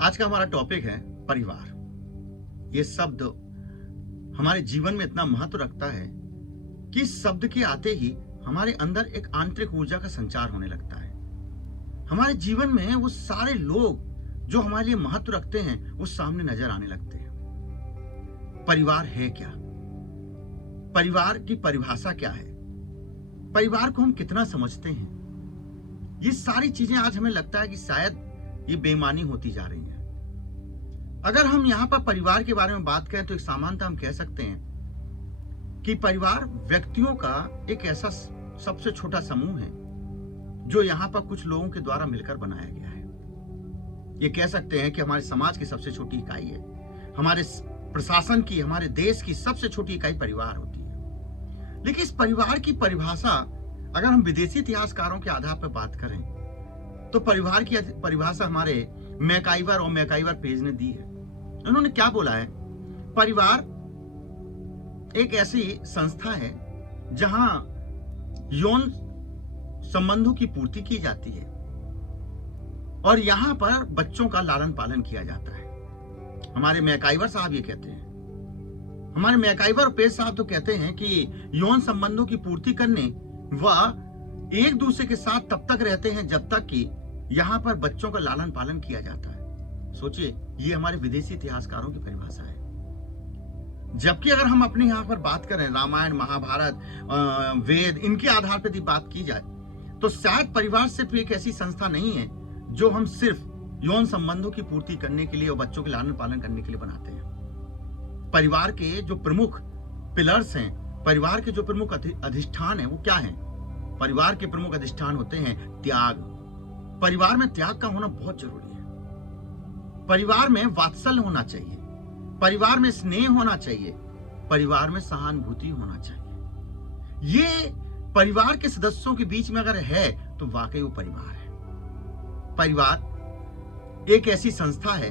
आज का हमारा टॉपिक है परिवार। ये शब्द हमारे जीवन में इतना महत्व रखता है कि इस शब्द के आते ही हमारे अंदर एक आंतरिक ऊर्जा का संचार होने लगता है। हमारे जीवन में वो सारे लोग जो हमारे लिए महत्व रखते हैं वो सामने नजर आने लगते हैं। परिवार है क्या? परिवार की परिभाषा क्या है? परिवार को हम कितना समझते हैं? ये सारी चीजें आज हमें लगता है कि शायद ये बेईमानी होती जा रही है। अगर हम यहाँ पर परिवार के बारे में बात करें तो एक सामान्यतः हम कह सकते हैं कि परिवार व्यक्तियों का एक ऐसा सबसे छोटा समूह है जो यहाँ पर कुछ लोगों के द्वारा मिलकर बनाया गया है। ये कह सकते हैं कि हमारे समाज की सबसे छोटी इकाई है। हमारे प्रशासन की, हमारे देश की सबसे छोटी इकाई परिवार होती है। लेकिन इस परिवार की परिभाषा अगर हम विदेशी इतिहासकारों के आधार पर बात करें तो परिवार की परिभाषा हमारे मैकाइवर और मैकाइवर पेज ने दी है। उन्होंने क्या बोला है? परिवार एक ऐसी संस्था है जहां यौन संबंधों की पूर्ति की जाती है और यहां पर बच्चों का लालन पालन किया जाता है। हमारे मैकाइवर साहब ये कहते हैं, हमारे मैकाइवर पेज साहब तो कहते हैं कि यौन संबंधों की पूर्ति करने व एक दूसरे के साथ तब तक रहते हैं जब तक कि यहां पर बच्चों का लालन पालन किया जाता है। सोचिए, ये हमारे विदेशी इतिहासकारों की परिभाषा है। जबकि अगर हम अपने यहां पर बात करें रामायण, महाभारत, वेद, इनके आधार पर बात की जाए तो शायद परिवार सिर्फ एक ऐसी संस्था नहीं है जो हम सिर्फ यौन संबंधों की पूर्ति करने के लिए और बच्चों के लालन पालन करने के लिए बनाते हैं। परिवार के जो प्रमुख पिलर्स हैं, परिवार के जो प्रमुख अधिष्ठान है वो क्या है? परिवार के प्रमुख अधिष्ठान होते हैं त्याग। परिवार में त्याग का होना बहुत जरूरी है। परिवार में वात्सल्य होना चाहिए, परिवार में स्नेह होना चाहिए, परिवार में सहानुभूति होना चाहिए। ये परिवार के सदस्यों के बीच में अगर है तो वाकई वो परिवार है। परिवार एक ऐसी संस्था है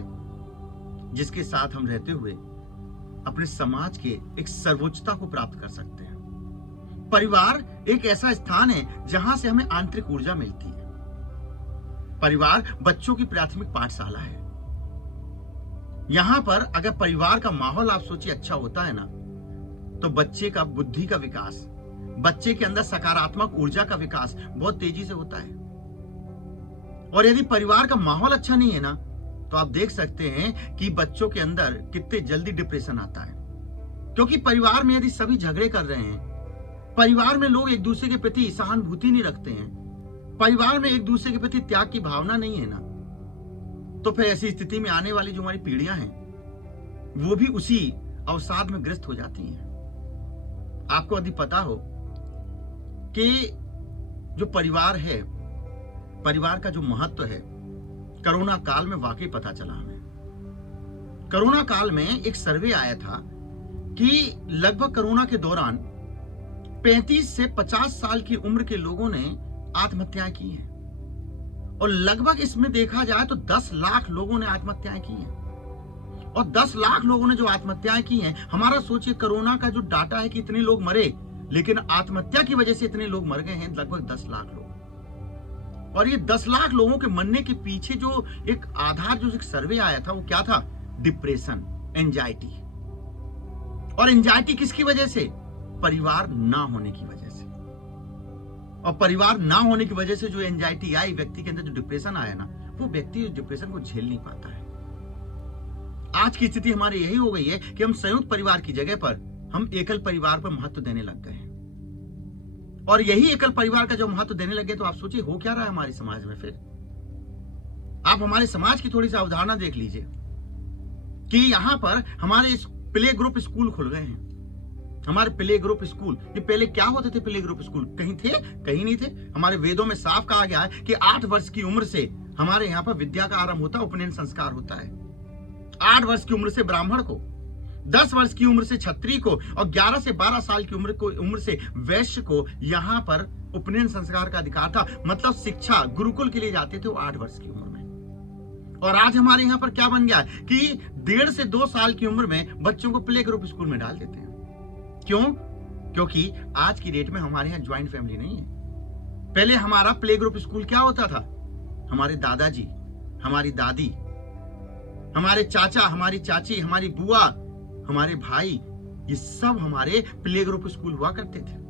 जिसके साथ हम रहते हुए अपने समाज के एक सर्वोच्चता को प्राप्त कर सकते हैं। परिवार एक ऐसा स्थान है जहां से हमें आंतरिक ऊर्जा मिलती है। परिवार बच्चों की प्राथमिक पाठशाला है। यहां पर अगर परिवार का माहौल आप सोचिए अच्छा होता है ना तो बच्चे का बुद्धि का विकास, बच्चे के अंदर सकारात्मक ऊर्जा का विकास बहुत तेजी से होता है। और यदि परिवार का माहौल अच्छा नहीं है ना तो आप देख सकते हैं कि बच्चों के अंदर कितने जल्दी डिप्रेशन आता है। क्योंकि परिवार में यदि सभी झगड़े कर रहे हैं, परिवार में लोग एक दूसरे के प्रति सहानुभूति नहीं रखते हैं, परिवार में एक दूसरे के प्रति त्याग की भावना नहीं है ना, तो फिर ऐसी स्थिति में आने वाली जो हमारी पीढ़ियां हैं वो भी उसी अवसाद में ग्रस्त हो जाती हैं। आपको यदि पता हो कि जो परिवार है, परिवार का जो महत्व है, कोरोना काल में वाकई पता चला हमें। कोरोना काल में एक सर्वे आया था कि लगभग कोरोना के दौरान 35 से 50 साल की उम्र के लोगों ने आत्महत्याएं की हैं और लगभग इसमें देखा जाए तो 10 लाख लोगों ने आत्महत्याएं की हैं। और 10 लाख लोगों ने जो आत्महत्याएं की हैं, हमारा सोचिए कोरोना का जो डाटा है कि इतने लोग मरे, लेकिन आत्महत्या की वजह से इतने लोग मर गए हैं, लगभग 10 लाख लोग। और ये 10 लाख लोगों के मरने के पीछे जो एक आधार, जो एक सर्वे आया था वो क्या था? Depression, anxiety. और एंजाइटी किसकी वजह से? परिवार ना होने की वजह से। और परिवार ना होने की वजह से जो एंजाइटी आई, व्यक्ति के अंदर जो डिप्रेशन आया ना, वो व्यक्ति डिप्रेशन को झेल नहीं पाता है। आज की स्थिति हमारी यही हो गई है कि हम संयुक्त परिवार की जगह पर हम एकल परिवार पर महत्व देने लग गए हैं। और यही एकल परिवार का जो महत्व देने लगे तो आप सोचिए हो क्या रहा है हमारे समाज में। फिर आप हमारे समाज की थोड़ी सी अवधारणा देख लीजिए कि यहां पर हमारे प्ले ग्रुप स्कूल खुल गए हैं। हमारे प्ले ग्रुप स्कूल, ये पहले क्या होते थे? प्ले ग्रुप स्कूल कहीं थे? कहीं नहीं थे। हमारे वेदों में साफ कहा गया है कि 8 वर्ष की उम्र से हमारे यहाँ पर विद्या का आरंभ होता है, उपनयन संस्कार होता है। 8 वर्ष की उम्र से ब्राह्मण को, 10 वर्ष की उम्र से क्षत्रिय को और 11 से 12 साल की उम्र से वैश्य को यहाँ पर उपनयन संस्कार का अधिकार था। मतलब शिक्षा गुरुकुल के लिए जाते थे वो 8 वर्ष की उम्र में। और आज हमारे यहाँ पर क्या बन गया कि 1.5 से 2 साल की उम्र में बच्चों को प्ले ग्रुप स्कूल में डाल देते हैं। क्यों? क्योंकि आज की डेट में हमारे यहाँ ज्वाइंट फैमिली नहीं है। पहले हमारा प्ले ग्रुप स्कूल क्या होता था? हमारे दादाजी, हमारी दादी हमारे चाचा, हमारी चाची, हमारी बुआ, हमारे भाई, ये सब हमारे प्ले ग्रुप स्कूल हुआ करते थे।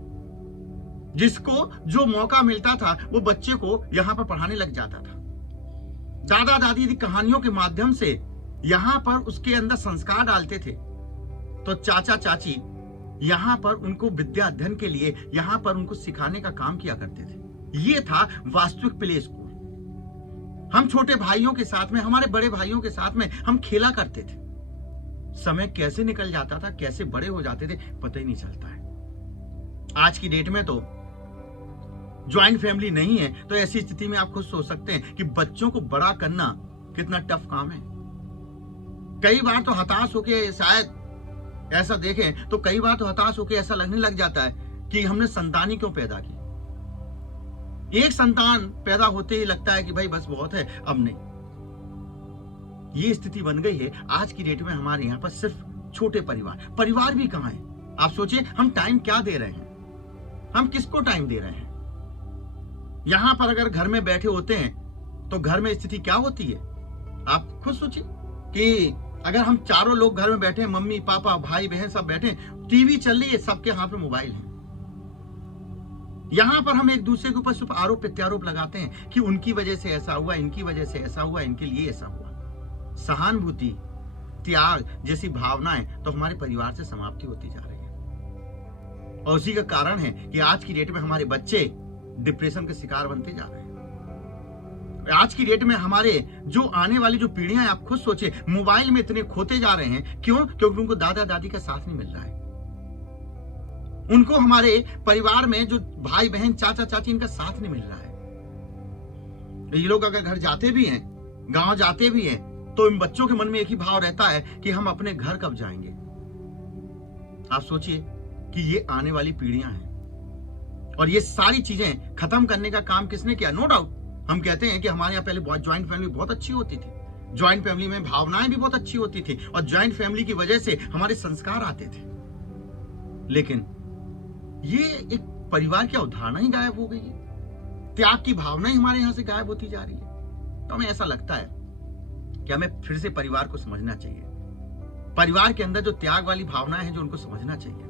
जिसको जो मौका मिलता था वो बच्चे को यहां पर पढ़ाने लग जाता था। दादा दादी की कहानियों के माध्यम से यहां पर उसके अंदर संस्कार डालते थे। तो चाचा चाची यहां पर उनको विद्या अध्ययन के लिए यहां पर उनको सिखाने का काम किया करते थे। ये था वास्तविक प्ले स्कूल। हम छोटे भाइयों के साथ में, हमारे बड़े भाइयों के साथ में हम खेला करते थे। समय कैसे निकल जाता था, कैसे बड़े हो जाते थे, पता ही नहीं चलता है। आज की डेट में तो ज्वाइंट फैमिली नहीं है, तो ऐसी स्थिति में आप खुद सोच सकते हैं कि बच्चों को बड़ा करना कितना टफ काम है। कई बार तो हताश होके, शायद ऐसा देखें तो कई बार तो हताश होके ऐसा लगने लग जाता है कि हमने संतान ही क्यों पैदा की। एक संतान पैदा होते ही लगता है कि भाई बस बहुत है, अब नहीं। ये स्थिति बन गई है आज की डेट में हमारे यहाँ पर। सिर्फ छोटे परिवार भी कहाँ है? आप सोचिए, हम टाइम क्या दे रहे हैं, हम किसको टाइम दे रहे हैं? यहां पर अगर घर में बैठे होते हैं तो घर में स्थिति क्या होती है? आप खुद सोचिए कि अगर हम चारों लोग घर में बैठे हैं, मम्मी पापा भाई बहन सब बैठे, टीवी चल रही है, सबके हाथ में मोबाइल है। यहां पर हम एक दूसरे के ऊपर सिर्फ आरोप प्रत्यारोप लगाते हैं कि उनकी वजह से ऐसा हुआ, इनकी वजह से ऐसा हुआ, इनके लिए ऐसा हुआ। सहानुभूति, त्याग जैसी भावनाएं तो हमारे परिवार से समाप्ति होती जा रही है। और उसी का कारण है कि आज की डेट में हमारे बच्चे डिप्रेशन के शिकार बनते जा रहे हैं। आज की डेट में हमारे जो आने वाली जो पीढ़ियां हैं, आप खुद सोचिए, मोबाइल में इतने खोते जा रहे हैं। क्यों? क्योंकि उनको दादा दादी का साथ नहीं मिल रहा है। उनको हमारे परिवार में जो भाई बहन चाचा चाची, इनका साथ नहीं मिल रहा है। ये लोग अगर घर जाते भी हैं, गांव जाते भी हैं, तो इन बच्चों के मन में एक ही भाव रहता है कि हम अपने घर कब जाएंगे। आप सोचिए कि ये आने वाली पीढ़ियां हैं और ये सारी चीजें खत्म करने का काम किसने किया? नो डाउट हम कहते हैं कि हमारे यहाँ पहले ज्वाइंट फैमिली बहुत अच्छी होती थी। ज्वाइंट फैमिली में भावनाएं भी बहुत अच्छी होती थी और ज्वाइंट फैमिली की वजह से हमारे संस्कार आते थे। लेकिन ये एक परिवार की अवधारणा ही गायब हो गई है। त्याग की भावना ही हमारे यहां से गायब होती जा रही है। तो हमें ऐसा लगता है कि हमें फिर से परिवार को समझना चाहिए। परिवार के अंदर जो त्याग वाली भावनाएं हैं, जो उनको समझना चाहिए।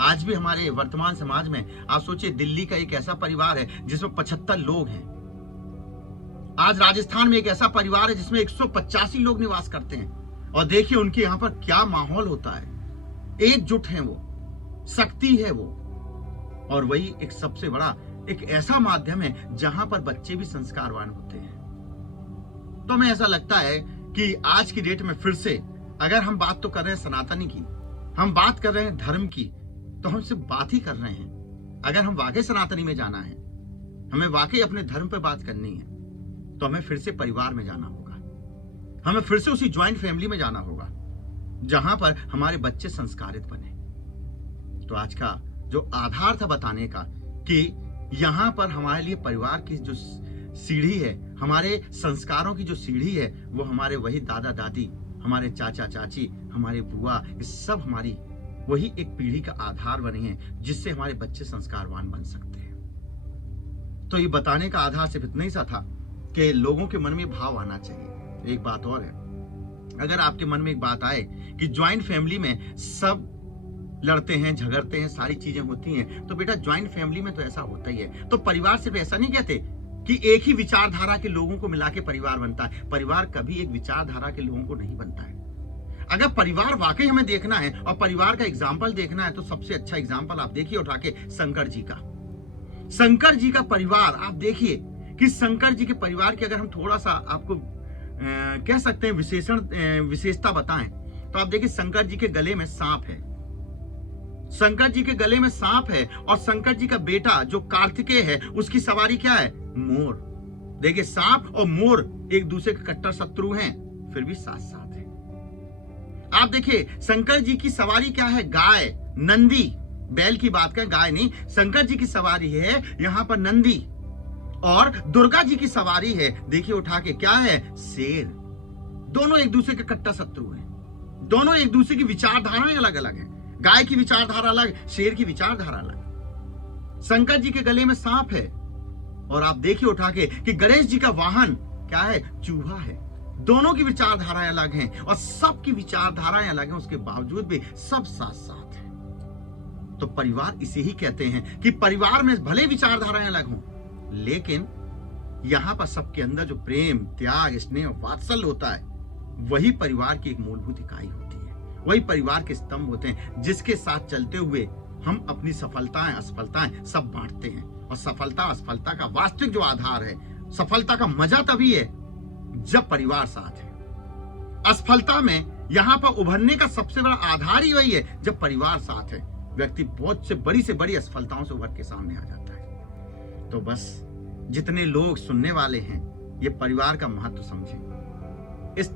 आज भी हमारे वर्तमान समाज में आप सोचिए, दिल्ली का एक ऐसा परिवार है जिसमें 75 लोग हैं। आज राजस्थान में एक ऐसा परिवार है जिसमें 185 लोग निवास करते हैं। और देखिए उनके यहाँ पर क्या माहौल होता है। एकजुट है वो, शक्ति है वो। और वही एक सबसे बड़ा एक ऐसा माध्यम है जहां पर बच्चे भी संस्कारवान होते हैं। तो हमें ऐसा लगता है कि आज की डेट में फिर से अगर हम बात तो कर रहे हैं सनातनी की, हम बात कर रहे हैं धर्म की, तो हम सिर्फ बात ही कर रहे हैं। अगर हम वाकई सनातनी में जाना है, हमें वाकई अपने धर्म पर बात करनी है, तो हमें फिर से परिवार में जाना होगा। हमें फिर से उसी ज्वाइंट फैमिली में जाना होगा जहां पर हमारे बच्चे संस्कारित बने। तो आज का जो आधार था बताने का कि यहां पर हमारे लिए परिवार की जो सीढ़ी है, हमारे संस्कारों की जो सीढ़ी है, वो हमारे वही दादा दादी, हमारे चाचा चाची, हमारे बुआ, ये सब हमारी वही एक पीढ़ी का आधार बने हैं जिससे हमारे बच्चे संस्कारवान बन सकते हैं। तो ये बताने का आधार सिर्फ इतना ही सा था कि लोगों के मन में भाव आना चाहिए। एक बात और है, अगर आपके मन में एक बात आए कि ज्वाइंट फैमिली में सब लड़ते हैं, झगड़ते हैं, सारी चीजें होती हैं, तो बेटा ज्वाइंट फैमिली में तो ऐसा होता ही है। तो परिवार सिर्फ ऐसा नहीं कहते कि एक ही विचारधारा के लोगों को मिला के परिवार बनता है। परिवार कभी एक विचारधारा के लोगों को नहीं बनता है। अगर परिवार वाकई हमें देखना है और परिवार का एग्जाम्पल देखना है, तो सबसे अच्छा एग्जाम्पल आप देखिए उठा के शंकर जी का। शंकर जी का परिवार आप देखिए कि शंकर जी के परिवार की अगर हम थोड़ा सा आपको कह सकते हैं विशेषता बताएं, तो आप देखिए शंकर जी के गले में सांप है। शंकर जी के गले में सांप है और शंकर जी का बेटा जो कार्तिकेय है, उसकी सवारी क्या है? मोर। देखिए सांप और मोर एक दूसरे के कट्टर शत्रु हैं, फिर भी साथ साथ हैं। आप देखिए शंकर जी की सवारी क्या है? गाय, नंदी। बैल की बात करें, गाय नहीं, शंकर जी की सवारी है यहां पर नंदी। और दुर्गा जी की सवारी है, देखिए उठा के क्या है? शेर। दोनों एक दूसरे के कट्टर शत्रु हैं। दोनों एक दूसरे की विचारधाराएं अलग अलग हैं। गाय की विचारधारा अलग, शेर की विचारधारा अलग। शंकर जी के गले में सांप है और आप देखिए उठा के कि गणेश जी का वाहन क्या है? चूहा है। दोनों की विचारधाराएं अलग हैं और सबकी विचारधाराएं अलग हैं, उसके बावजूद भी सब साथ साथ हैं। तो परिवार इसे ही कहते हैं कि परिवार में भले विचारधाराएं अलग हों, लेकिन यहां पर सबके अंदर जो प्रेम, त्याग, स्नेह, वात्सल्य होता है, वही परिवार की एक मूलभूत इकाई होती है। वही परिवार के स्तंभ होते हैं, जिसके साथ चलते हुए हम अपनी सफलताएं, असफलताएं सब बांटते हैं। और सफलता, असफलता का वास्तविक जो आधार है, सफलता का मजा तभी है जब परिवार साथ है। असफलता में यहां पर उभरने का सबसे बड़ा आधार ही वही है जब परिवार साथ है। व्यक्ति बहुत से बड़ी असफलताओं से उभर के सामने आ जाता है। तो बस जितने लोग सुनने वाले हैं, ये परिवार का महत्व समझें, इस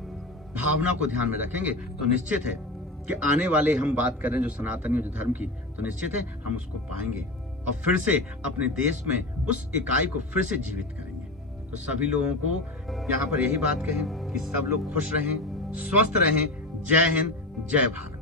भावना को ध्यान में रखेंगे तो निश्चित है कि आने वाले, हम बात कर रहे हैं जो सनातनी जो धर्म की, तो निश्चित है हम उसको पाएंगे और फिर से अपने देश में उस इकाई को फिर से जीवित करेंगे। तो सभी लोगों को यहाँ पर यही बात कहें कि सब लोग खुश रहें, स्वस्थ रहें। जय हिंद, जय भारत।